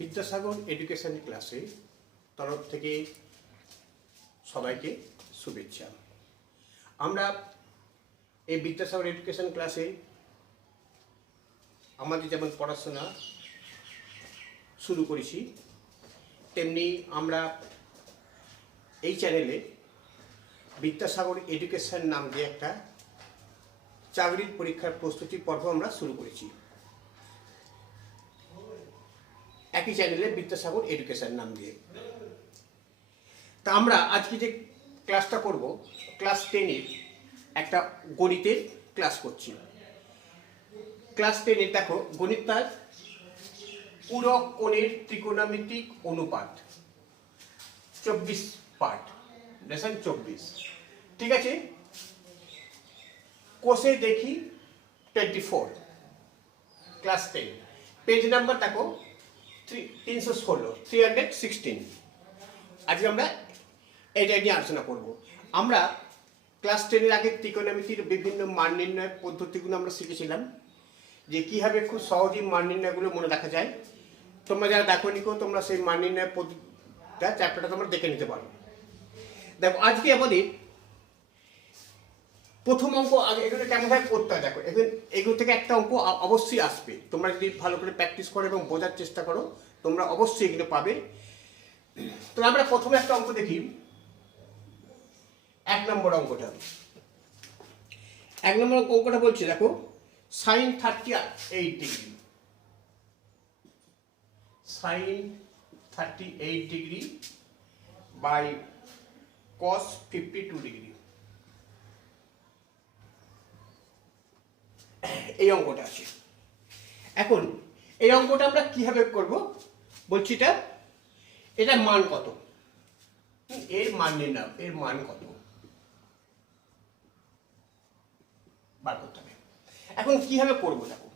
Vidyasagar education ক্লাসে তরফ থেকে সবাইকে শুভেচ্ছা। আমরা এই বিদ্যাসাগর এডুকেশন ক্লাসে আমাদের যেমন পড়াশোনা শুরু করেছি, তেমনি আমরা এই চ্যানেলে বিদ্যাসাগর এডুকেশন নাম দিয়ে একটা চাকরির পরীক্ষার প্রস্তুতি পর্ব আমরা শুরু করেছি। একই চ্যানেলে বিদ্যাসাগর এডুকেশন নাম দিয়ে। তা আমরা আজকে যে ক্লাসটা করব, ক্লাস 10-এর একটা গণিতের ক্লাস করছি। ক্লাস 10-এর দেখো গণিত তার পূরক কোণের ত্রিকোণমিতিক অনুপাত 24 পার্ট, লেসন 24। ঠিক আছে, কোষে দেখি 24, ক্লাস 10, পেজ নাম্বার দেখো 316। আজকে আমরা এটা নিয়ে আলোচনা করব। আমরা ক্লাস 10-এর আগে ত্রিকোণমিতির বিভিন্ন মান নির্ণয় পদ্ধতিগুলো আমরা শিখেছিলাম, যে কীভাবে খুব সহজেই মান নির্ণয়গুলো মনে রাখা যায়। তোমরা যারা দেখোনি তোমরা সেই মান নির্ণয় পদ্ধতিটা চ্যাপ্টারটা তোমরা দেখে নিতে পারো। দেখো আজকে আমাদের প্রথম অঙ্ক, আগে এগুলো কেমনভাবে করতে হয় দেখো, এগুলো থেকে একটা অঙ্ক অবশ্যই আসবে। তোমরা যদি ভালো করে প্র্যাকটিস করো এবং বোঝার চেষ্টা করো, তোমরা অবশ্যই এগুলো পাবে। তো আমরা প্রথমে একটা অঙ্ক দেখি, 1 নম্বর অঙ্কটা। 1 নম্বর অঙ্কটা বলছে দেখো, sin 38 ডিগ্রি, sin 38 ডিগ্রি বাই cos 52 ডিগ্রি। এই অঙ্কটা আছে। এখন এই অঙ্কটা আমরা কিভাবে করব বলছি, এটা মান কত, এর মান নির্ণয়, এর মান কত বার করতে হবে। এখন কিভাবে করবো দেখো,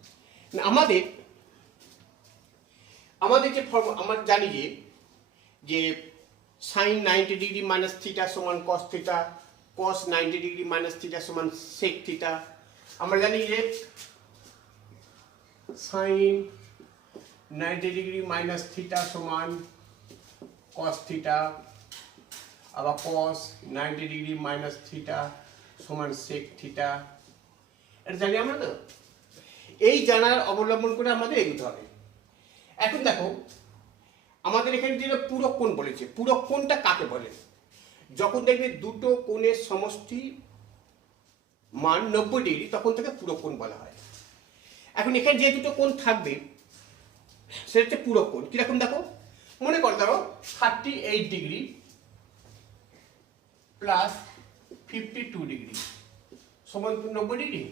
আমাদের যে ফর্ম আমরা জানি যে sin 90 ডিগ্রি মাইনাস থিটা সমান cos theta, cos 90 degree minus theta সমান sec থিটা। আমরা জানি যে sin 90 ডিগ্রি মাইনাস থিটা সমান cos থিটা, আবার cos 90 ডিগ্রি মাইনাস থিটা সমান sec থিটা। এটা জানি আমরা না, এই জানার অবলম্বন করে আমাদের এগোতে হবে। এখন দেখো আমাদের এখানে যেটা পূরক কোণ বলেছে, পূরক কোণটা কাকে বলে? যখন দেখবে দুটো কোণের সমষ্টি মান 90 ডিগ্রি, তখন থেকে পূরক কোণ বলা হয়। এখন এখানে যে দুটো কোণ থাকবে সেটা হচ্ছে পূরক কোণ। কিরকম দেখো, মনে করো ধরো 38 ডিগ্রি প্লাস 52 ডিগ্রি সমান 90 ডিগ্রি।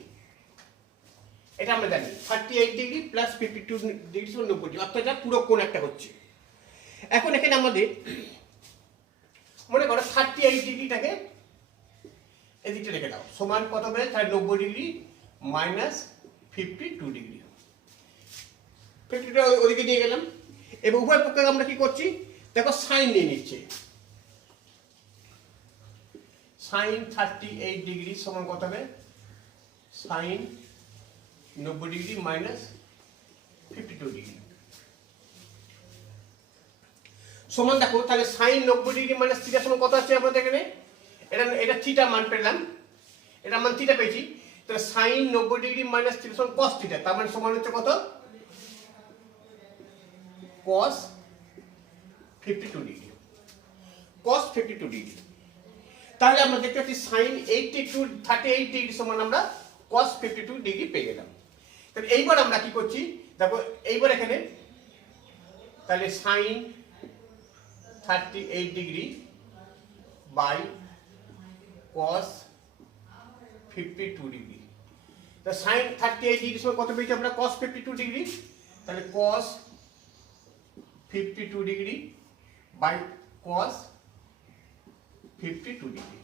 এটা আমরা জানি 38 ডিগ্রি প্লাস 52 ডিগ্রি সমান 90 ডিগ্রি, অর্থাৎ এটা পূরক কোণ একটা হচ্ছে। এখন এখানে আমাদের মনে করো 38 ডিগ্রিটাকে এদিকটা রেখে দাও, সমান কত হবে, 90 ডিগ্রি মাইনাস 52 ডিগ্রি। 52টা ওদিকে নিয়ে গেলাম। এবার উভয় পক্ষে আমরা কি করছি দেখো, সাইন নিয়ে নিচ্ছে। সাইন 38 ডিগ্রি সমান কত হবে, সাইন 90 ডিগ্রি মাইনাস 52 ডিগ্রি সমান দেখো, তাহলে সাইন 90 ডিগ্রি মাইনাস থিটা সমান কত আছে আমাদের এখানে, এটা থিটা মান পেলাম, এটা মান থিটা পেয়েছি। তাহলে সাইন 90 ডিগ্রি মাইনাস থিটা সমান cos থিটা, তার মানে সমান হচ্ছে কত, cos 52 ডিগ্রি, cos 52 ডিগ্রি। তাহলে আমরা দেখতে পাচ্ছি সাইন 38 ডিগ্রি সমান আমরা cos 52 ডিগ্রি পেয়ে গেলাম। তাহলে এইবার আমরা কি করছি দেখো, এইবার এখানে তাহলে সাইন 38 ডিগ্রি বাই cos 52 ডিগ্রি। তা সাইন 38 ডিগ্রি সমান কত পেয়েছি আমরা, cos 52 ডিগ্রি। তাহলে cos 52 ডিগ্রি বাই cos 52 ডিগ্রি।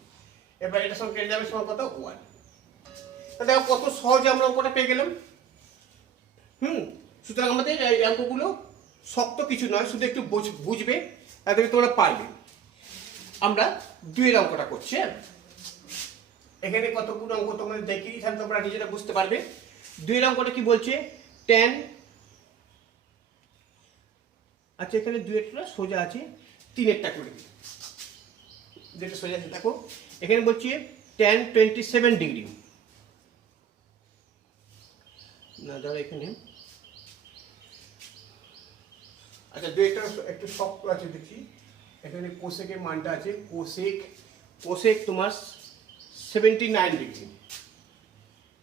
এবার এটা সমান কেটে যাবে, সমান কত 1। তাহলে দেখো কত সহজে আমরা অঙ্কটা পেয়ে গেলাম। সুতরাং আমাদের এই অঙ্কগুলো শক্ত কিছু নয়, শুধু একটু বুঝবে, তাহলে তোমরা পারবে। আমরা 2-এর অঙ্কটা করছি। এখানে কতগুলো অঙ্ক তোমাদের দেখিয়ে দিই, তাহলে তোমরা নিজেরা বুঝতে পারবে। 2 অঙ্কটা কি বলছে, tan, আচ্ছা এখানে 2-এরটা সোজা আছে, 3-এরটা করে দিই, যেটা সোজা আছে। দেখো এখানে বলছে tan 27 ডিগ্রি, না ধরো এখানে, আচ্ছা 2-একটা একটু শক্ত আছে দেখি। এখানে কোসেকের মানটা আছে, কোসেক তোমার 79 ডিগ্রি,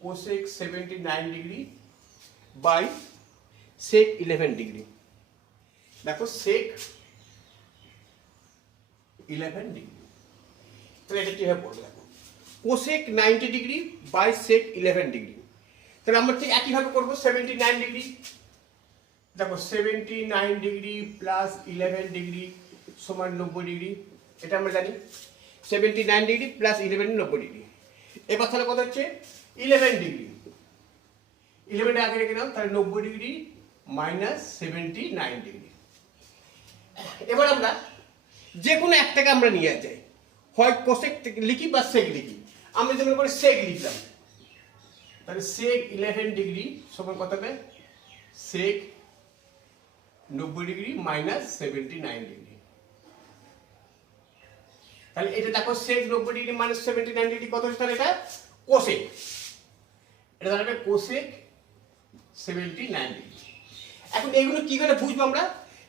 কোসেক 79 ডিগ্রি বাই সেক 11 ডিগ্রি। দেখো সেক 11 ডিগ্রি, তাহলে এটা কিভাবে পড়বে? দেখো কোসেক 90 ডিগ্রি বাই সেক 11 ডিগ্রি, তাহলে আমরা ঠিক একইভাবে করবো। 79 ডিগ্রি, দেখো 79 ডিগ্রি প্লাস 11 ডিগ্রি সমান 90 ডিগ্রি, এটা আমরা জানি। 79 ডিগ্রি প্লাস 11 90 ডিগ্রি। এবার তাহলে কত হচ্ছে 11 ডিগ্রি, 11 আগে রেখে নাও, তাহলে 90 ডিগ্রি মাইনাস 79 ডিগ্রি। এবার আমরা যে কোনো একটাকে আমরা নিয়ে যাই, হয় কোসেক লিখি বা সেক লিখি। আমরা যেমন করে সেক লিখলাম, তাহলে সেক 11 ডিগ্রি সমান কত হবে, সেক 90 ডিগ্রি মাইনাস 79 ডিগ্রি। তাহলে এটা দেখো সেক 90 ডিগ্রি মাইনাস 79 ডিগ্রি কত হচ্ছে, তাহলে এটা কোসেক, এটা দাঁড়াবে কোসেক 79 ডিগ্রি। এখন এইগুলো কি করে বুঝবো আমরা,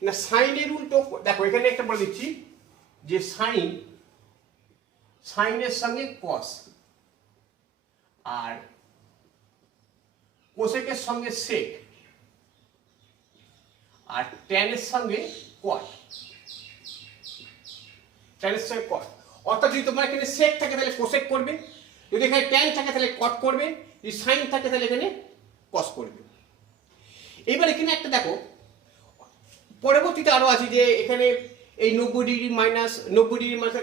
না সাইনের উল্টো। দেখো এখানে একটা বলে দিচ্ছি যে সাইনের সঙ্গে কস, আর কোসেকের সঙ্গে সেক, আর ট্যানের সঙ্গে কট, ট্যানের সঙ্গে কট। অর্থাৎ যদি তোমার এখানে সেক থাকে তাহলে কোসেক করবে, যদি এখানে ট্যান থাকে তাহলে কট করবে, যদি সাইন থাকে তাহলে এখানে কস করবে। এবার এখানে একটা দেখো পরবর্তীতে আরো আছে যে এখানে এই 90 ডিগ্রি মাইনাস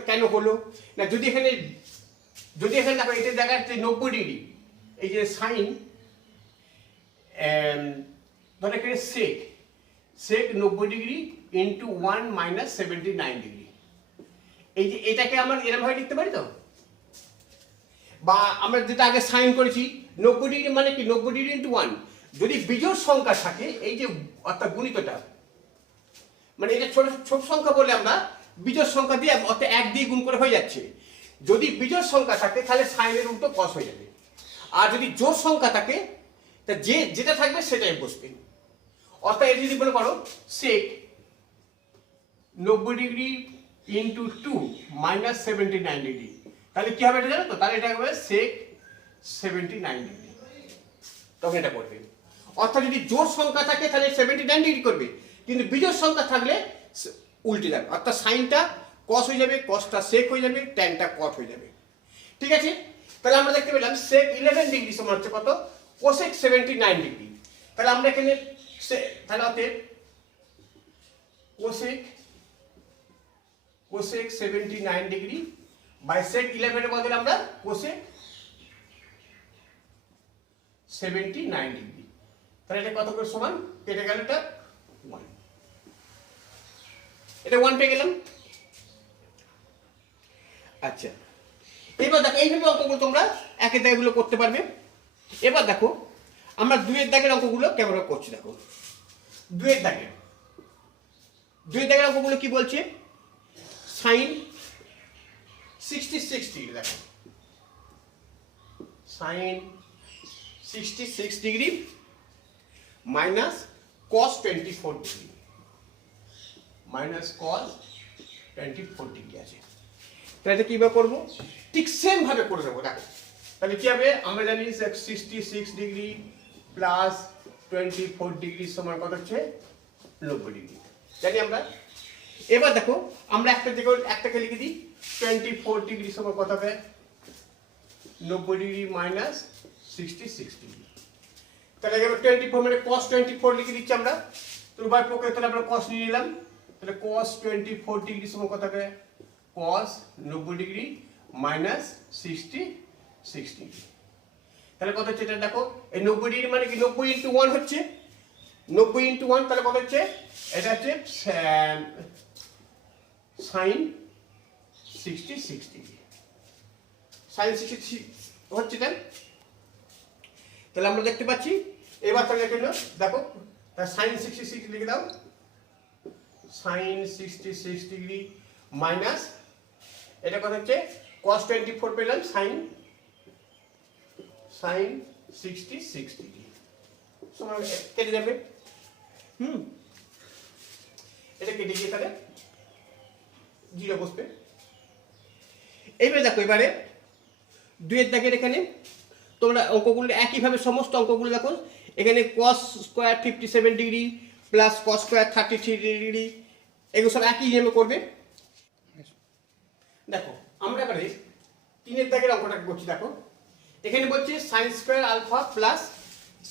কেন হলো না, যদি এখানে দেখো এটা দেখা যাচ্ছে 90 ডিগ্রি, এই যে সাইন, ধরো এখানে সেক 90 ডিগ্রি ইন্টু 1 মাইনাস 79 ডিগ্রি, এই যে এটাকে আমরা এরকম ভাবে লিখতে পারি তো। বা আমরা যেটা আগে সাইন করেছি 90 ডিগ্রি মানে কি 90 ডিগ্রি ইন্টু 1, যদি বিজোড় সংখ্যা থাকে এই যে অর্থাৎ গুণিতটা, মানে এটা ছোট সংখ্যা বলে আমরা বিজোড় সংখ্যা দিয়ে অর্থাৎ 1 দিয়ে গুণ করে হয়ে যাচ্ছে। যদি বিজোড় সংখ্যা থাকে তাহলে সাইনের উল্টো কস হয়ে যাবে, আর যদি জোড় সংখ্যা থাকে তা যেটা থাকবে সেটাই বসবে। অর্থাৎ এটা যদি মনে করো সেক 90 ডিগ্রি ইন্টু 2 মাইনাস 79 ডিগ্রি, তাহলে কি হবে এটা জানো তো, তাহলে এটা হবে সেক 79 ডিগ্রি, তখন এটা করবে। অর্থাৎ যদি জোড় সংখ্যা থাকে তাহলে 79 ডিগ্রি করবে, কিন্তু বিজোড় সংখ্যা থাকলে উল্টে যাবে, অর্থাৎ সাইনটা কস হয়ে যাবে, কসটা সেক হয়ে যাবে, ট্যানটা কট হয়ে যাবে। ঠিক আছে, তাহলে আমরা দেখতে পেলাম সেক 11 ডিগ্রি সমান হচ্ছে কত, কোসেক 79 ডিগ্রি। তাহলে আমরা এখানে তাহলে অতএব কোসেক 79 ডিগ্রি বাই সেক 11 এর বদলে আমরা কোসেক 79 ডিগ্রি, তাহলে এটা কত করে সমান, কেটে গেল এটা 1, এটা 1 পেয়ে গেলাম। আচ্ছা এবার দেখো এইভাবে অঙ্কগুলো তোমরা একের দাগেগুলো করতে পারবে। এবার দেখো আমরা 2-এর দাগের অঙ্কগুলো কেমন করছি, দেখো 2-এর দাগের অঙ্কগুলো কি বলছে, সাইন 66 ডিগ্রি, দেখো সাইন 66 ডিগ্রি মাইনাস কস 24 ডিগ্রি, মাইনাস কস 24 ডিগ্রি আছে। তাহলে এটা কিভাবে করবো, ঠিক সেম ভাবে করে দেবো। দেখো তাহলে কি হবে, আমরা জানি 66 ডিগ্রি প্লাস 24 ডিগ্রি সমান কত হচ্ছে 90 ডিগ্রি, জানি আমরা। এবার দেখো আমরা একটাকে লিখে দিই, 24 ডিগ্রি সমান কত হবে 90 ডিগ্রি মাইনাস 66 ডিগ্রি। তাহলে এবার 24 মানে cos 24 লিখে দিচ্ছি আমরা, তো উভয় পক্ষে তাহলে আমরা cos নিয়ে নিলাম, তাহলে cos 24 ডিগ্রি সমান কত হবে cos 90 ডিগ্রি মাইনাস 66 ডিগ্রি। তাহলে কত হচ্ছে এটা দেখো, এই 90 ডিগ্রি মানে কি 90 ইন্টু 1 হচ্ছে, 90 ইন্টু 1 তাহলে কত হচ্ছে, এটা হচ্ছে সাইন 66 ডিগ্রি, সাইন 60 হচ্ছে তাই। তাহলে আমরা দেখতে পাচ্ছি এবার তাহলে কেন দেখো সাইন 66 লিখে দাও, সাইন 66 ডিগ্রি মাইনাস এটা কত হচ্ছে cos 24 পেলাম সাইন 66 ডিগ্রি সমান কেটে যাবে। এটা কেটে গিয়ে তাহলে 0 বসবে। এইবারে দেখো এবারে 2 এর দাগের এখানে তোমরা অঙ্কগুলো একইভাবে সমস্ত অঙ্কগুলো দেখো, এখানে cos square 57 degree plus cos square 33 degree এগুলো সব একই নিয়মে করবে। দেখো আমরা এবারে 3 এর দাগের অঙ্কটা করছি। দেখো এখানে বলছে sin square alpha plus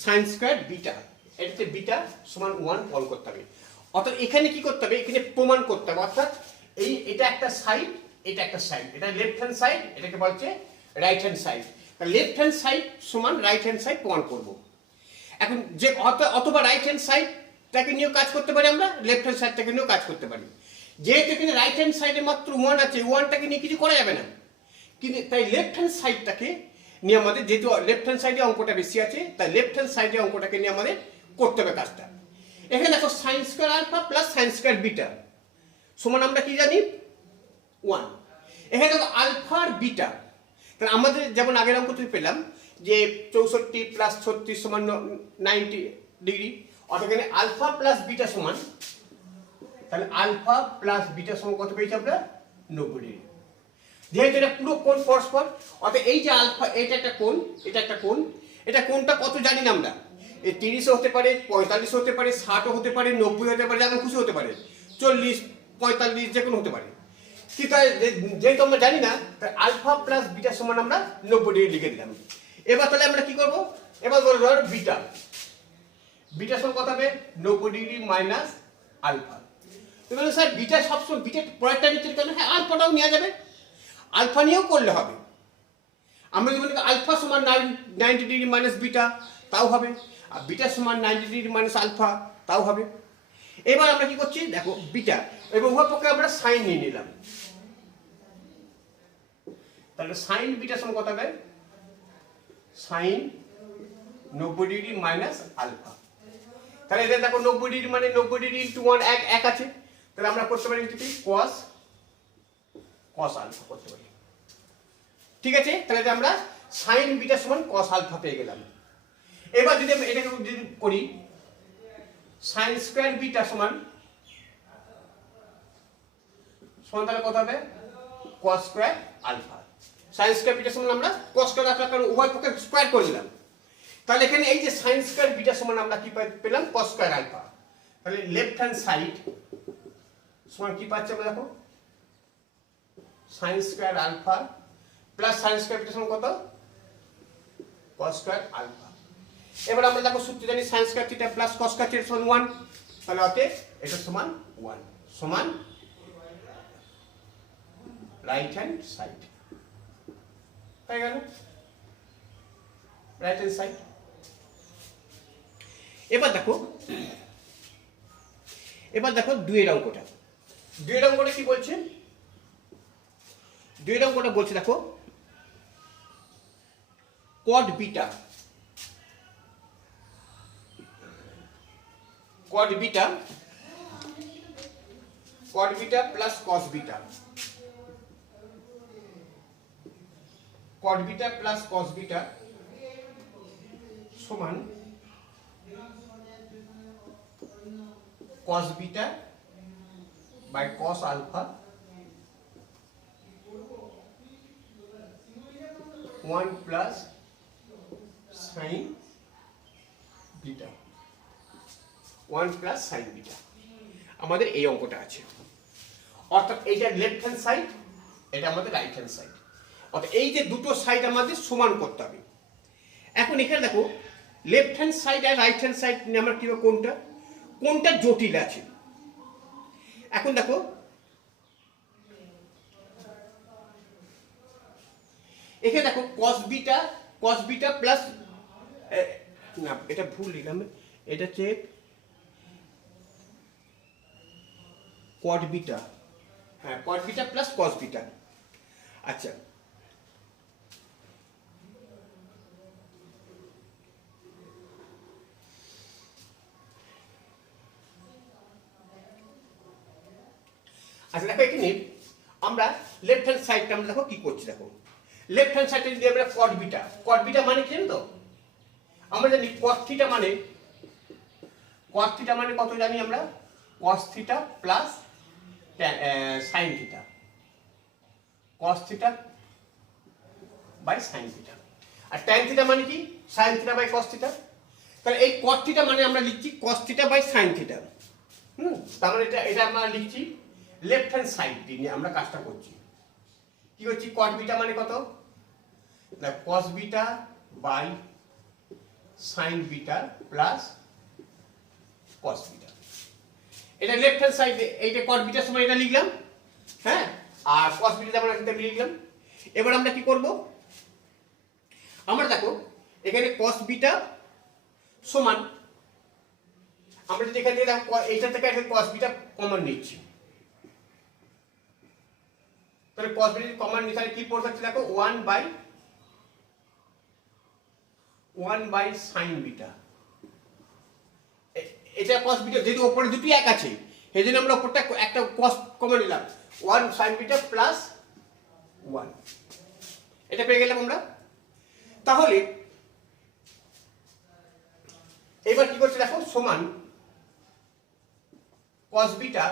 sin square beta, এটাতে বিটা সমান 1 প্রমাণ করতে হবে। অর্থাৎ এখানে কি করতে হবে, এখানে প্রমাণ করতে হবে। অর্থাৎ এটা একটা সাইড, এটা একটা সাইড, এটা লেফট হ্যান্ড সাইড, এটাকে বলছে right hand side. Left hand side সমান রাইট হ্যান্ড সাইড প্রমাণ করব। এখন যে অথবা রাইট হ্যান্ড সাইডটাকে নিয়েও কাজ করতে পারি, আমরা লেফট হ্যান্ড সাইডটাকে নিয়েও কাজ করতে পারি। যেহেতু এখানে রাইট হ্যান্ড সাইডে মাত্র 1 আছে, 1টাকে নিয়ে কিছু করা যাবে না, কিন্তু তাই লেফট হ্যান্ড সাইডটাকে নিয়ে আমাদের, যেহেতু লেফট হ্যান্ড সাইডে অঙ্কটা বেশি আছে, তাই লেফট হ্যান্ড সাইডে অঙ্কটাকে নিয়ে আমাদের করতে হবে কাজটা। এখানে দেখো sine square alpha plus sine square beta সমান আমরা কি জানি 1। এখানে দেখো আলফা আর বিটা, কারণ আমাদের যেমন আগের অঙ্ক থেকে পেলাম যে 64 প্লাস 36 সমান 90 ডিগ্রি, অর্থাৎ এখানে আলফা প্লাস বিটা সমান, তাহলে আলফা প্লাস বিটা সমান কত পেয়েছি আমরা 90 ডিগ্রি। যেহেতু এটা পুরো কোণ পরস্পর, অর্থাৎ এই যে আলফা এটা একটা কোণ, এটা একটা কোণ, এটা কোণটা কত জানি না আমরা, এই 30 হতে পারে, 45 হতে পারে, 60 হতে পারে, 90 হতে পারে, যেমন খুশি হতে পারে, 40 45 যে কোনো হতে পারে। কিন্তু যেহেতু আমরা জানি না, তাই আলফা প্লাস বিটা সমান আমরা 90 ডিগ্রি লিখে দিলাম। এবার তাহলে আমরা কি করব, এবার বলবো বিটা, বিটা সমান কত হবে 90 ডিগ্রি মাইনাস আলফা। তুমি বলো স্যার বিটা সবসময় বিটা পরেরটা নিতে কেন, হ্যাঁ আলফাটাও নেওয়া যাবে, আলফা নিয়েও করলে হবে। আমরা যদি বলি আলফা সমান 90 ডিগ্রি মাইনাস বিটা তাও হবে, আর বিটা সমান 90 ডিগ্রি মাইনাস আলফা তাও হবে। এবার আমরা কি করছি দেখো বিটা এবং উভয় পক্ষে আমরা সাইন নিয়ে নিলাম, তাহলে সাইন বিটা সমান কত হবে সাইন 90 ডিগ্রি মাইনাস আলফা। তাহলে এটা দেখো 90 ডিগ্রি মানে 90 ডিগ্রি ইনটু 1 এক আছে, তাহলে আমরা করতে পারি কি cos আলফা করতে পারি। ঠিক আছে, তাহলে আমরা সাইন বিটা সমান cos আলফা পেয়ে গেলাম। এবার যদি এটাকে যদি করি সাইন স্কয়ার বিটা সমান তাহলে কত হবে cos square alpha. Sine square beta সমান আমরা cos স্কয়ার আলফা, কারণ উভয় পক্ষে স্কয়ার করে দিলাম। তাহলে এখানে এই যে সাইন স্কয়ার বিটা সমান আমরা কি পেলাম cos স্কয়ার আলফা। তাহলে লেফট হ্যান্ড সাইড সমান কি পাচ্ছি আমরা দেখো sine square alpha plus sine square beta সমান কত cos স্কয়ার আলফা। এবার আমরা দেখো সূত্র জানি sin square theta plus cos square theta সমান 1, তাহলে অতএব এটা সমান 1 সমান রাইট হ্যান্ড সাইড হয়ে গেল, রাইট হ্যান্ড সাইড। এবার দেখো 2 এর অঙ্কটা, 2 এর অঙ্কটা কি বলছে, 2 এর অঙ্কটা বলছে দেখো cot beta plus cos beta, cot beta plus cos beta সমান cos beta by cos alpha 1 plus sin beta, 1 plus sin beta. আমাদের এই অঙ্কটা আছে, অর্থাৎ এইটা লেফট হ্যান্ড সাইড, এটা আমাদের রাইট হ্যান্ড সাইড, অর্থাৎ এই যে দুটো সাইড আমাদের সমান করতে হবে। এখন এখানে দেখো লেফট হ্যান্ড সাইড আর রাইট হ্যান্ড সাইড নিয়ে আমরা কিভাবে কোনটা জটিল আছে। এখন দেখো এখানে দেখো cos বিটা প্লাস, না এটা ভুল লিখলাম, এটা হচ্ছে cot বিটা, হ্যাঁ cot beta plus cos beta. আচ্ছা আচ্ছা দেখো এখানে আমরা লেফট হ্যান্ড সাইডটা আমরা দেখো কি করছি, দেখো লেফট হ্যান্ড সাইডে যদি আমরা কট বিটা মানে কি জানো তো, আমরা জানি কস থিটা মানে কত জানি আমরা, cos theta plus sine theta, cos theta by sine theta. আর ট্যান থিটা মানে কি, sine theta by cos theta. তাহলে এই কস থিটা মানে আমরা লিখছি cos theta by sine theta. তার মানে এটা আমরা লিখছি লেফট হ্যান্ড সাইড দিয়ে আমরা কাজটা করছি। কি করছি, কট বিটা মানে কত, cos beta by sine beta plus cos beta. এটা লেফট হ্যান্ড সাইডে, এইটা কট বিটার সময় এটা লিখলাম, হ্যাঁ, আর কস বিটা আমরা এখানে লিখলাম। এবার আমরা কি করব, আমরা দেখো এখানে কস বিটা সমান, আমরা যদি এখান থেকে দেখো এইটা থেকে একটা কস বিটা কমন নিচ্ছি, তাহলে কস বিটা কমন নিতে তাহলে কি পড়ে থাকছে দেখো 1 বাই সাইন বিটা। এটা কস বিটা যেহেতু উপরে দুটি এক আছে সেই জন্য আমরা উপরটা একটা কস কমন নিলাম, 1 সাইন বিটা প্লাস 1, এটা পেয়ে গেলাম আমরা। তাহলে এবার কি করছে দেখো, সমান কস বিটা,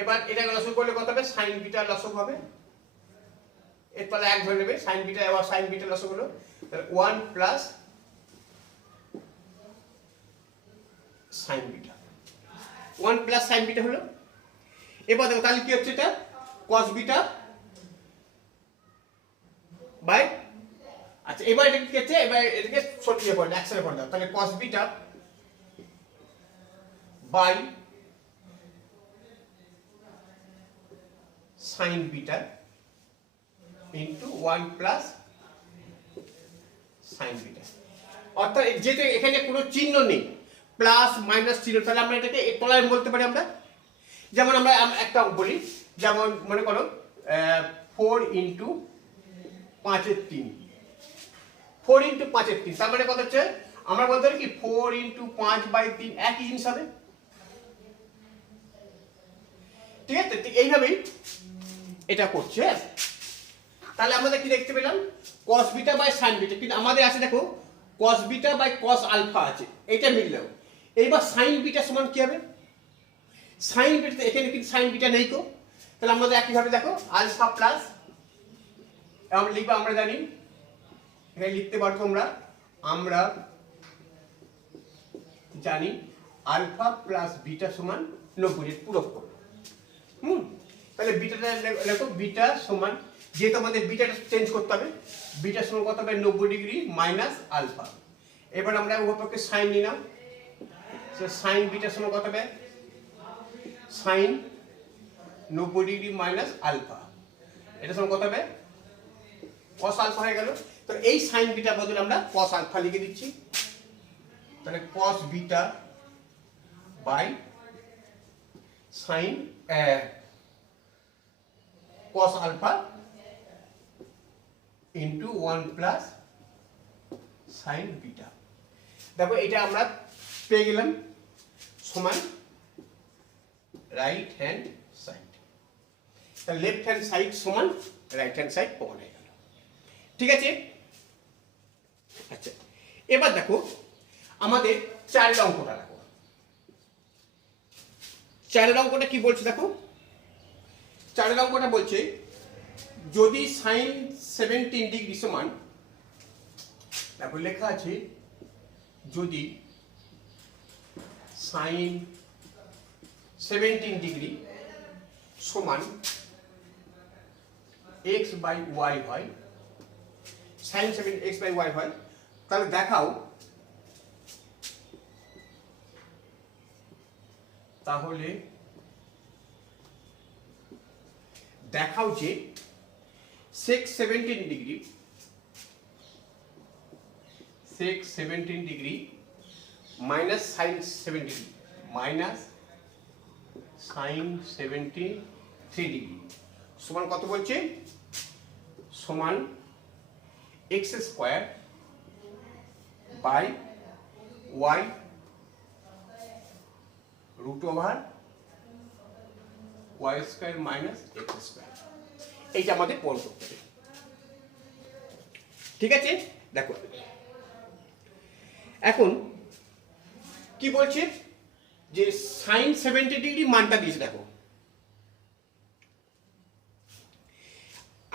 এবার এটা লসক করলে কত হবে, সাইন বিটা লসক হবে, এর তলে এক ধরে নেবে, সাইন বিটা আবার সাইন বিটা লসক হলো, তাহলে 1 plus sine beta, 1 plus sine beta হলো। এবার দেখো তাহলে কি হচ্ছে, এটা কস বিটা বাই, আচ্ছা এবার এটা কি হচ্ছে, এবার এটাকে সরিয়ে পড়ে একসাথে পড়ে দাও, তাহলে cos beta by sine beta into 1 plus sine beta. অর্থাৎ যেহেতু এখানে কোনো চিহ্ন নেই, প্লাস মাইনাস চিহ্ন, তাহলে আমরা এটাকে এর তলায় বলতে পারি আমরা, যেমন আমরা একটা বলি, যেমন মনে করো 4 ইন্টু 5 এর 3, 4 ইন্টু 5 এর 3, তার মানে কত হচ্ছে, আমরা বলতে পারি কি 4 ইন্টু 5 বাই 3 একই জিনিস হবে, ঠিক আছে। ঠিক এইভাবেই এটা করছে। তাহলে আমাদের কি দেখতে পেলাম, cos beta by sin beta, কিন্তু আমাদের আছে দেখো cos beta by cos alpha আছে, এটা মিললেও এইবার sin বিটা সমান কি হবে, sin বিটা এখানে কিন্তু sin বিটা নেই কো, তাহলে আমাদের একইভাবে দেখো আলফা প্লাস, আমরা লিখবো, আমরা জানি এখানে লিখতে পারবো আমরা জানি আলফা প্লাস বিটা সমান 90 এর পূরক করব। তাহলে বিটাটা লেখো, বিটা সমান, যেহেতু আমাদের বিটাটা চেঞ্জ করতে হবে, বিটা সমান কত হবে 90 ডিগ্রি মাইনাস আলফা। এবার আমরা উভয়পক্ষে সাইন নিলাম, সাইন বিটা সমান কত হবে, সাইন 90 ডিগ্রি মাইনাস আলফা, এটা সমান কত হবে cos আলফা হয়ে গেল। তো এই সাইন বিটা বদলে আমরা cos আলফা লিখে দিচ্ছি, তাহলে cos beta by sine cos alpha into 1 plus sine beta. দেখো এটা আমরা পেয়ে গেলাম সমান রাইট হ্যান্ড সাইড, তাহলে লেফট হ্যান্ড সাইড সমান রাইট হ্যান্ড সাইড পাওয়া গেল, ঠিক আছে। আচ্ছা এবার দেখো আমাদের চারের অঙ্কটা দেখো, চারের অঙ্কটা কি বলছে দেখো, চারের অঙ্কটা বলছে যদি সাইন 17 ডিগ্রি সমান, দেখো লেখা আছে যদি সাইন 17 ডিগ্রি সমান x বাই y হয়, সাইন 7 x বাই y হয়, তাহলে দেখাও, তাহলে দেখাও যে sec 17 degree, sec 17 degree minus sine 7 degree minus sine 73 degree সমান কত বলছে, সমান x square by y root over y square minus x square, এইটা আমাদের প্রমাণ করতে হবে। ঠিক আছে, দেখো এখন কি বলছে যে সাইন 70 ডিগ্রি মানটা দিয়েছে দেখো,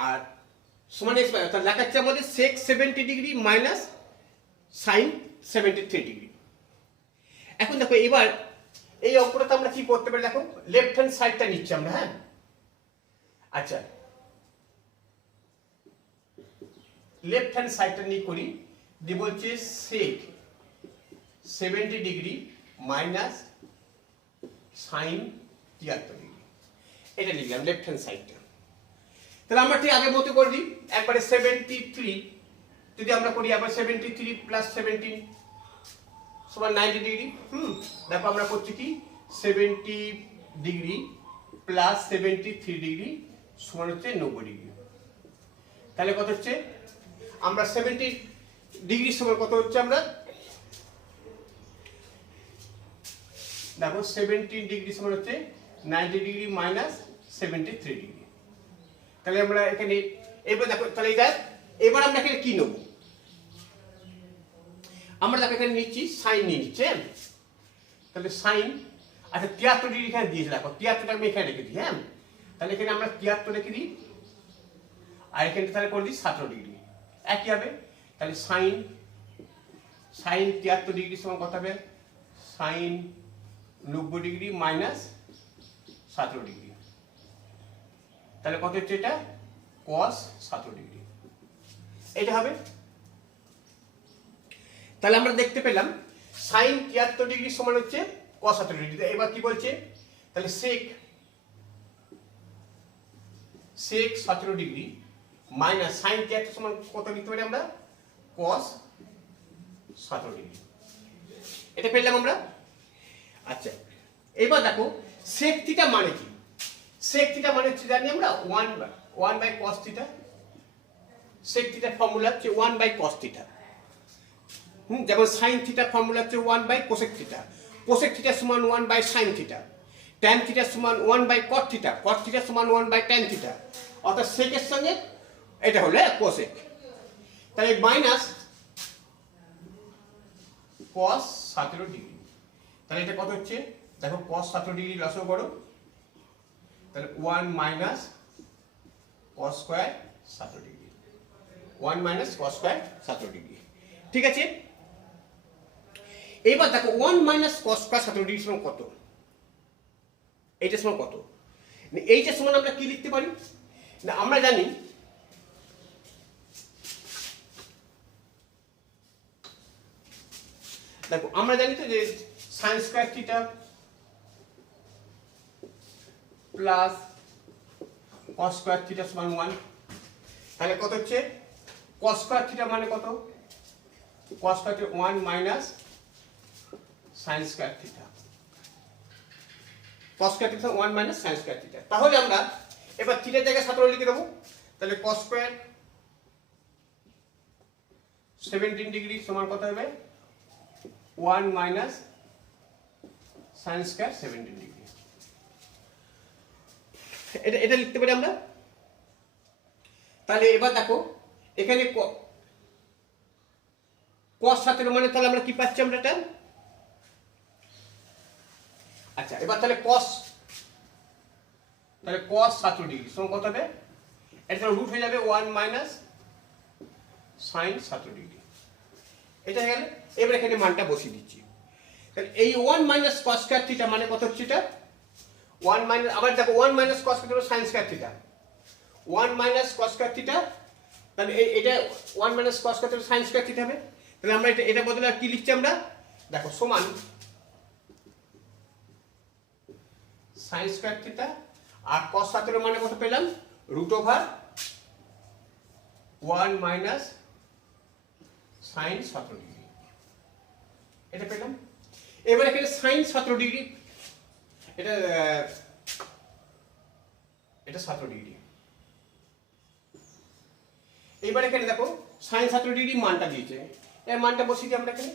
আর সমান এক্স বাই, অর্থাৎ লেখাচ্ছে আমাদের সেক 70 ডিগ্রি মাইনাস সাইন 73 ডিগ্রি। এখন দেখো এবার এই অঙ্কটাতে আমরা কি করতে পারি, দেখো লেফট হ্যান্ড সাইডটা নিচ্ছি আমরা, হ্যাঁ আচ্ছা লেফট হ্যান্ড সাইডটা নিয়ে করি, দিয়ে বলছে সেক 70 ডিগ্রি মাইনাস সাইন 73 ডিগ্রি, এটা লিখলাম লেফট হ্যান্ড সাইডটা। তাহলে আমরা ঠিক আগের মতো করে দিই, একবারে 73 যদি আমরা করি, আবার 73 প্লাস 17 সমান 90 ডিগ্রি। দেখো আমরা করছি কি 70 ডিগ্রি প্লাস 73 ডিগ্রি সমান হচ্ছে 90 ডিগ্রি। তাহলে কত হচ্ছে, আমরা 70 ডিগ্রি সমান কত হচ্ছে, আমরা দেখো 17 ডিগ্রি সমান হচ্ছে 90 ডিগ্রি মাইনাস 73 ডিগ্রি। তাহলে আমরা এখানে এবার দেখো, তাহলে এবার আমরা এখানে কি নেব, আমরা দেখো এখানে নিচ্ছি সাইন নিয়ে নিচ্ছে, তাহলে সাইন, আচ্ছা 73 ডিগ্রি এখানে দিয়েছি, দেখো 73টা আমি এখানে রেখে দিই, হ্যাঁ তাহলে এখানে আমরা 73 রেখে দিই, আর এখানে তাহলে করে দিই 17 ডিগ্রি, একই হবে। তাহলে সাইন 73 ডিগ্রি সমান কত হবে, সাইন 90 ডিগ্রি মাইনাস 17 ডিগ্রি, তাহলে কত হচ্ছে এটা, cos 17 ডিগ্রি, এটা হবে। তাহলে আমরা দেখতে পেলাম সাইন 73 ডিগ্রি সমান হচ্ছে cos 17 ডিগ্রি। এবার কি বলছে, তাহলে সেক 17 ডিগ্রি মাইনাস সাইন 73 সমান কত লিখতে পারি আমরা, cos 17 ডিগ্রি, এটা পেলাম আমরা। আচ্ছা এবার দেখো সেক থিটা মানে কি, সেক থিটা মানে হচ্ছে জানি আমরা 1 বাই cos থিটা, সেক থিটার ফর্মুলা হচ্ছে 1 বাই cos থিটা, যেমন সাইন থিটার ফর্মুলা হচ্ছে 1 by cosec theta, cosec theta সমান 1 by sine theta, tan theta সমান 1 by cot theta, cot theta সমান 1 বাই ট্যান থিটা, অর্থাৎ সেকের সঙ্গে এটা হলো কোসেক। তাহলে মাইনাস cos 17 ডিগ্রি, তাহলে এটা কত হচ্ছে, দেখো cos 17 ডিগ্রি লসও করো, তাহলে 1 minus cos square 17 degree, 1 minus cos square 17 degree. ঠিক আছে, এবার দেখো 1 মাইনাস cos স্কয়ার 17 ডিগ্রি সমান কত, এইটা সমান কত, এইটা সমান আমরা কি লিখতে পারি না, আমরা জানি দেখো আমরা জানি তো যে sine square theta plus cos square theta সমান 1, তাহলে কত হচ্ছে cos স্কয়ার থিটা মানে কত, cos square theta 1 minus sin square theta, cos square theta 1 minus sin square theta. তাহলে আমরা এবার থিটার জায়গায় 17 লিখে দেবো, তাহলে cos স্কয়ার 17 ডিগ্রি সমান কত হবে, 1 মাইনাস sin স্কয়ার 17 ডিগ্রি, এটা লিখতে পারি আমরা। তাহলে এবার দেখো এখানে cos 17 মানে তাহলে আমরা কি পাচ্ছি আমরা এটা, আচ্ছা এবার তাহলে cos 17 ডিগ্রি সমান কত হবে, এটা রুট হয়ে যাবে 1 মাইনাস sin 17 ডিগ্রি, এটা হয়ে গেল। এবার এখানে মানটা বসিয়ে দিচ্ছি, তাহলে এই 1 মাইনাস cos স্কয়ার থিটা মানে কত হচ্ছে এটা, 1 মাইনাস, আবার দেখো 1 minus cos square sin square theta, 1 minus cos square theta, তাহলে এটা 1 minus cos square theta sin square theta হবে। তাহলে আমরা এটা বদলে কি লিখছি আমরা, দেখো সমান sin স্কয়ার থিটা আর cos 17 মানে কত পেলাম, root over 1 minus sin 17 degree, এটা পেলাম। এবার এখানে sin 17 ডিগ্রি, এটা 17 ডিগ্রি, এবার এখানে দেখো sin 17 ডিগ্রি মানটা দিয়েছে, এর মানটা বসিয়ে দিই আমরা এখানে,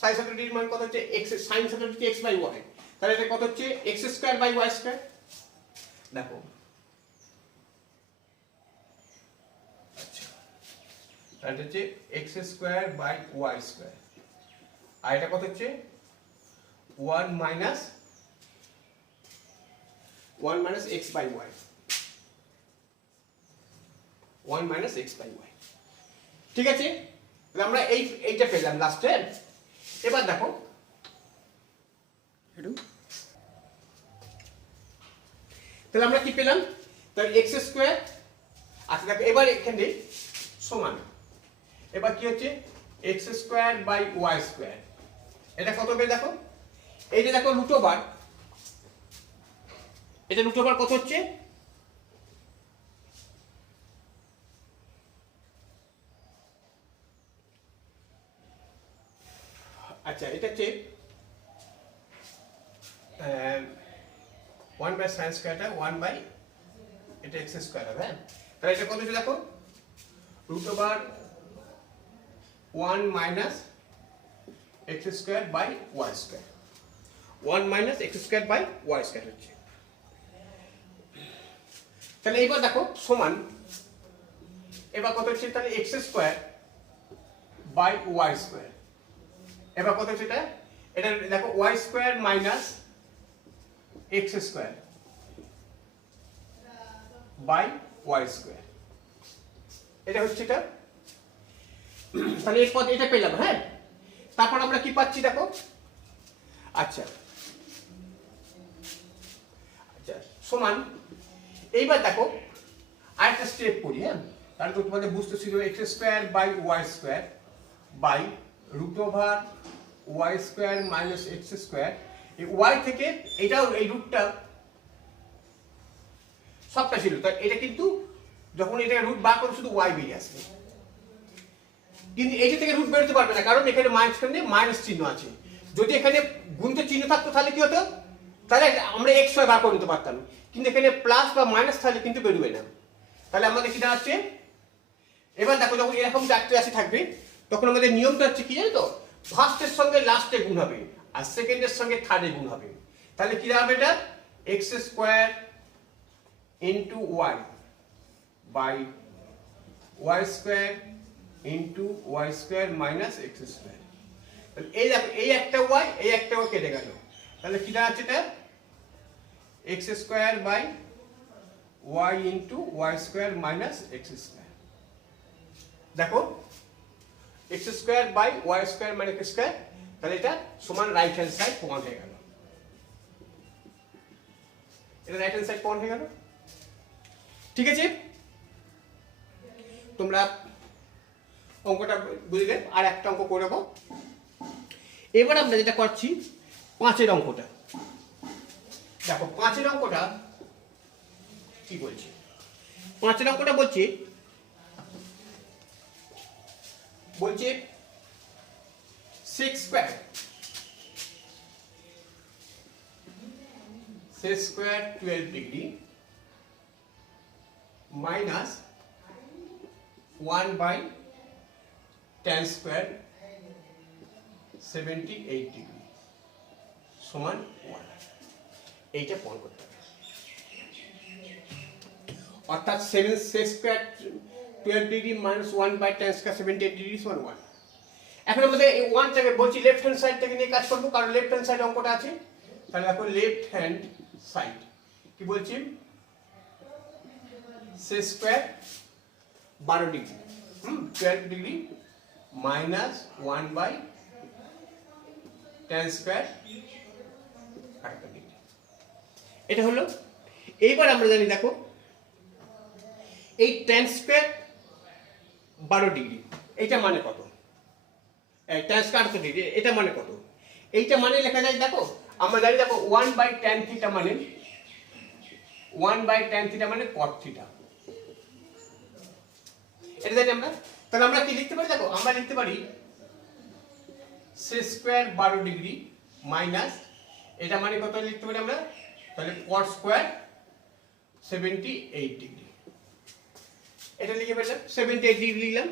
sin 17 ডিগ্রি মান কত হচ্ছে, x sin 17 হচ্ছে x বাই y, তাহলে এটা কত হচ্ছে x square by y square. দেখো আচ্ছা, তাহলে হচ্ছে x square by y square, আর এটা কত হচ্ছে 1 minus x by y, 1 minus x by y. ঠিক আছে, তাহলে আমরা এইটা পেলাম লাস্টে। এবার দেখো তাহলে আমরা কি পেলাম, তাহলে এক্স স্কোয়ার। আচ্ছা দেখো এবার এখানে সমান, এবার কি হচ্ছে x square by y square, এটা কত হবে দেখো, এইটা দেখো রুট ওভার, এটা রুট ওভার কত হচ্ছে, আচ্ছা এটা হচ্ছে 1 বাই সাইন স্কোয়ারটা 1 বাই এটা এক্স স্কোয়ার হবে। হ্যাঁ, তাহলে এটা কত হচ্ছে দেখো root over 1 minus x square by y square, 1 minus x square by y square হচ্ছে। তাহলে এবার দেখো সমান, এবার কত হচ্ছে তাহলে x square by y square, এবার কত হচ্ছে এটা দেখো y square minus x square by y square, এটা হচ্ছে এটা। তাহলে এই পদ এটা পেলাম। হ্যাঁ, তারপর আমরা কি পাচ্ছি দেখো, আচ্ছা আচ্ছা সমান, এইবার দেখো আরেকটা স্টেপ করি। হ্যাঁ, তাহলে তো তোমাদের বুঝতেছিল x square by y square by root over y square minus x square, এই ওয়াই থেকে এটাও এই রুটটা সবটা ছিল, তাই এটা কিন্তু যখন এটা রুট বার করে শুধু ওয়াই বেরিয়ে আসবে, কিন্তু এইটা থেকে রুট বেরোতে পারবে না, কারণ এখানে মাইনাস চিহ্ন আছে। যদি এখানে গুণিত চিহ্ন থাকতো তাহলে কি হতো, তাহলে আমরা এক্স ওয়াই বার করে নিতে পারতাম, কিন্তু এখানে প্লাস বা মাইনাস থাকলে কিন্তু বেরোবে না। তাহলে আমাদের কি দাঁড়াচ্ছে, এবার দেখো যখন এরকম চারটে রাশি থাকবে তখন আমাদের নিয়মটা হচ্ছে কি জানো তো, ফার্স্টের সঙ্গে লাস্টে গুণ হবে আর সেকেন্ডের সঙ্গে থার্ডে গুণ হবে। তাহলে কি দাঁড়াবে এটা x square into y by y square into y square minus x square. এই দেখো এই একটা ওয়াই এই একটা ওয়াই কেটে গেল, তাহলে কি দাঁড়াচ্ছে এটা x square by y into y square minus x square. দেখো x square by y square minus x square, তাহলে এটা সমান রাইট হ্যান্ড সাইড প্রমাণ হয়ে গেল, এটা রাইট হ্যান্ড সাইড প্রমাণ হয়ে গেল। ঠিক আছে, তোমরা অঙ্কটা বুঝলে, আর একটা অঙ্ক করে নেবো। এবার আমরা যেটা করছি 5-এর অঙ্কটা, দেখো 5-এর অঙ্কটা কি বলছি, 5-এর অঙ্কটা বলছে sec square 12 degree minus 1 by tan square 78 degree সমান 1, এইটা প্রমাণ করতে হবে। অর্থাৎ 7 sec square 12 degree minus 1 by tan square 78 degree সমান 1। এখন আমাদের এই 1টাকে বলছি লেফট হ্যান্ড সাইড থেকে নিয়ে কাজ করবো, কারণ লেফট হ্যান্ড সাইড অঙ্কটা আছে। তাহলে দেখো লেফট হ্যান্ড সাইড কি বলছি, sec square 12 degree 12 degree minus 1 by tan square 8 degree, এটা হলো। এইবার আমরা জানি দেখো এই tan স্কয়ার 12 ডিগ্রি এইটা মানে কত, tan স্কয়ার 8 ডিগ্রি এটা মানে কত, এইটা মানে লেখা যায় দেখো আমরা জানি দেখো 1 বাই tan থিটা মানে 1 বাই tan থিটা মানে cot থিটা, এটা জানি আমরা। তাহলে আমরা কি লিখতে পারি দেখো, আমরা লিখতে পারি sec স্কয়ার 12 ডিগ্রি মাইনাস এটা মানে কত লিখতে পারি আমরা, তাহলে cot স্কয়ার 78 ডিগ্রি, এটা লিখে ফেললাম 78 ডিগ্রি লিখলাম।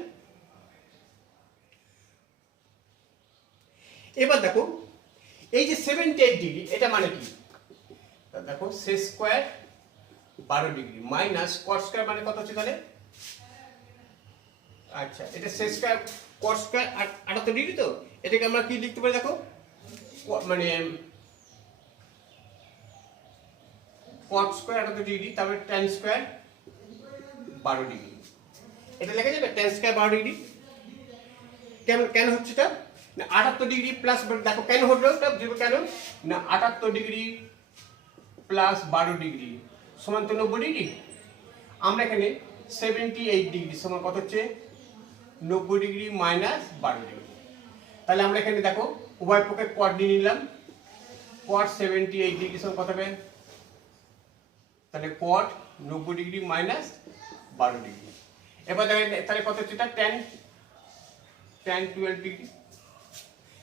এবার দেখো এই যে 78 ডিগ্রি এটা মানে কি? দেখো sec square 12 degree minus cot square মানে কত হচ্ছে তাহলে? আচ্ছা এটা sec square cot square 78 degree, তো এটাকে আমরা কি লিখতে পারি দেখো, মানে কট স্কয়ার 78 ডিগ্রি, তারপরে ট্যান স্কয়ার 12 ডিগ্রি, এটা লেখা যাবে ট্যান স্কয়ার 12 ডিগ্রি। কেন হচ্ছে এটা না 78 ডিগ্রি প্লাস, দেখো কেন হলো এটা কেন না 78 ডিগ্রি প্লাস 12 ডিগ্রি সমান তো 90 ডিগ্রি। আমরা এখানে 78 ডিগ্রি সমান কত হচ্ছে 90 ডিগ্রি মাইনাস 12 ডিগ্রি। তাহলে আমরা এখানে দেখো উভয় পক্ষে কোয়াড নিয়ে নিলাম, কোয়াড 78 ডিগ্রি সমান কত হবে, তাহলে কোয়াড 90 ডিগ্রি মাইনাস 12 ডিগ্রি। এবার দেখেন তাহলে কত হচ্ছে এটা tan 12 ডিগ্রি,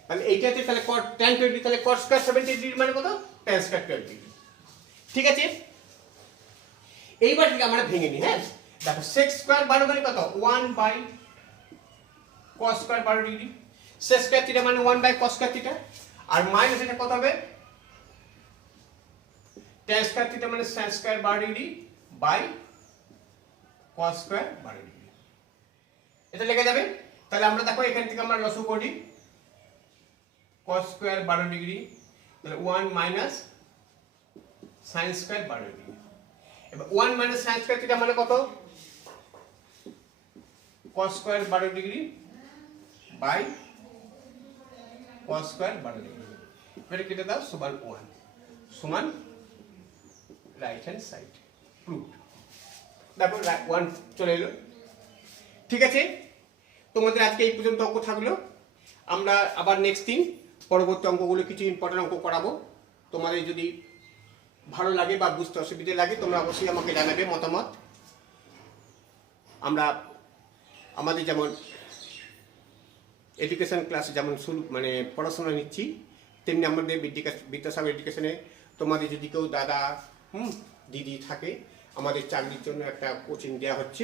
তাহলে এইটাতে তাহলে cot tan 12 ডিগ্রি, তাহলে cot স্কয়ার 70 ডিগ্রি মানে কত tan স্কয়ার 12 ডিগ্রি। ঠিক আছে, এইবার থেকে আমরা ভেঙে নিই। হ্যাঁ দেখো sec স্কয়ার 12 মানে কত 1 by cos square 12 degree, sec square theta মানে 1 বাই cos স্কয়ার থিটা, আর মাইনাস এটা কত হবে tan স্কয়ার থিটা মানে sin square 12 degree by cos square 12 degree, এটা লেখা যাবে। তাহলে আমরা দেখো এখান থেকে আমরা লসও করি cos স্কয়ার 12 ডিগ্রি, তাহলে 1 মাইনাস sin স্কয়ার 12 ডিগ্রি। এবার 1 মাইনাস sin স্কয়ার থিটা মানে কত cos square 12 degree by cos square 12 degree, এটা কেটে দাও সমান 1 সমান রাইট হ্যান্ড সাইড প্রুভড। দেখো 1 চলে এলো। ঠিক আছে, তোমাদের আজকে এই পর্যন্ত অঙ্ক থাকলো। আমরা আবার নেক্সট দিন পরবর্তী অঙ্কগুলো কিছু ইম্পর্টেন্ট অঙ্ক করাবো। তোমাদের যদি ভালো লাগে বা বুঝতে অসুবিধা লাগে তোমরা অবশ্যই আমাকে জানাবে মতামত। আমরা আমাদের যেমন এডুকেশন ক্লাসে যেমন মানে পড়াশোনা নিচ্ছি, তেমনি আমাদের বিদ্যাসাগর এডুকেশনে তোমাদের যদি কেউ দাদা দিদি থাকে, আমাদের চাকরির জন্য একটা কোচিং দেওয়া হচ্ছে,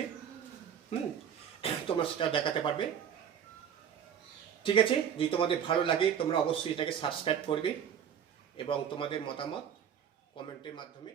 তোমরা সেটা দেখাতে পারবে। ঠিক আছে, যদি তোমাদের ভালো লাগে তোমরা অবশ্যই এটাকে সাবস্ক্রাইব করবে এবং তোমাদের মতামত কমেন্টের মাধ্যমে